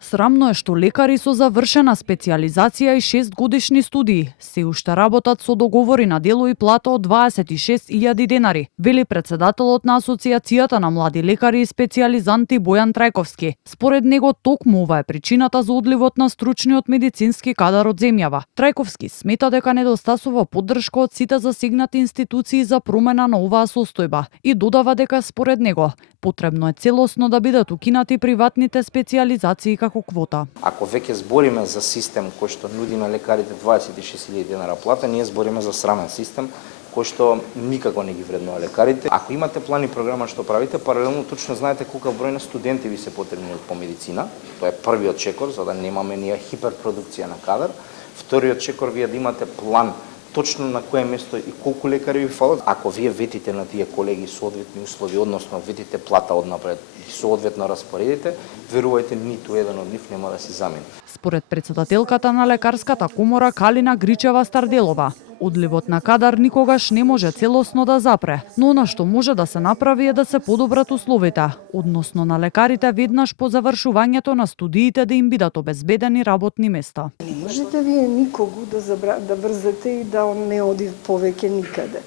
Срамно е што лекари со завршена специјализација и 6-годишни студии се уште работат со договори на дело и плата од 26.000 денари, вели председателот на Асоциацијата на млади лекари и специјализанти Бојан Трајковски. Според него токму ова е причината за одливот на стручниот медицински кадар од земјава. Трајковски смета дека недостасува поддршка од сите засегнати институции за промена на оваа состојба и додава дека според него потребно е целосно да бидат укинати приватните специјализации како квота. Ако веќе збориме за систем кој што нуди на лекарите 26.000 денара плата, ние збориме за срамен систем кој што никако не ги вреднува лекарите. Ако имате план и програма што правите, паралелно точно знаете колку број на студенти ви се потребни по медицина. Тоа е првиот чекор за да немаме ние хиперпродукција на кадар. Вториот чекор вие да имате план точно на кое место и колку лекари ви фалат. Ако вие ветите на тие колеги соодветни услови, односно ветите плата однапред и соодветно распоредите, верувајте, ниту еден од нив нема да се замени. Според председателката на лекарската комора Калина Гричева-Старделова, одливот на кадар никогаш не може целосно да запре, но она што може да се направи е да се подобрат условите, односно на лекарите веднаш по завршувањето на студиите да им бидат обезбедени работни места. Не можете вие никогу да врзете и да он не оди повеќе никаде.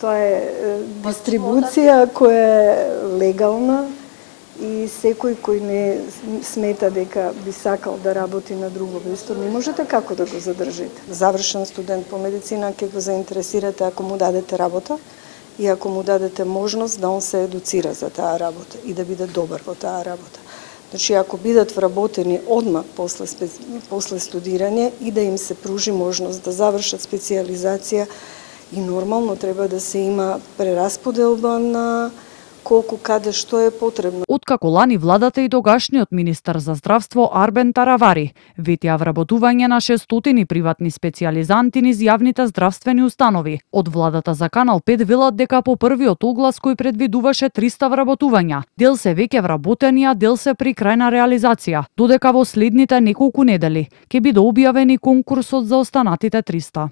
Тоа е дистрибуција која е легална и секој кој не смета дека би сакал да работи на друго место, не можете како да го задржите. Завршен студент по медицина ќе го заинтересирате ако му дадете работа и ако му дадете можност да он се едуцира за таа работа и да биде добар во таа работа. Значи, ако бидат вработени одмак после студирање и да им се пружи можност да завршат специјализација, и нормално треба да се има прерасподелба на колку каде што е потребно. Откако лани владата и тогашниот министар за здравство Арбен Таравари ветија вработување на 600 приватни специјализанти низ јавните здравствени установи. Од владата за Канал 5 велат дека по првиот оглас кој предвидуваше 300 вработувања, дел се веќе вработени, а дел се при крајна реализација, додека во следните неколку недели ќе биде објавен и конкурсот за останатите 300.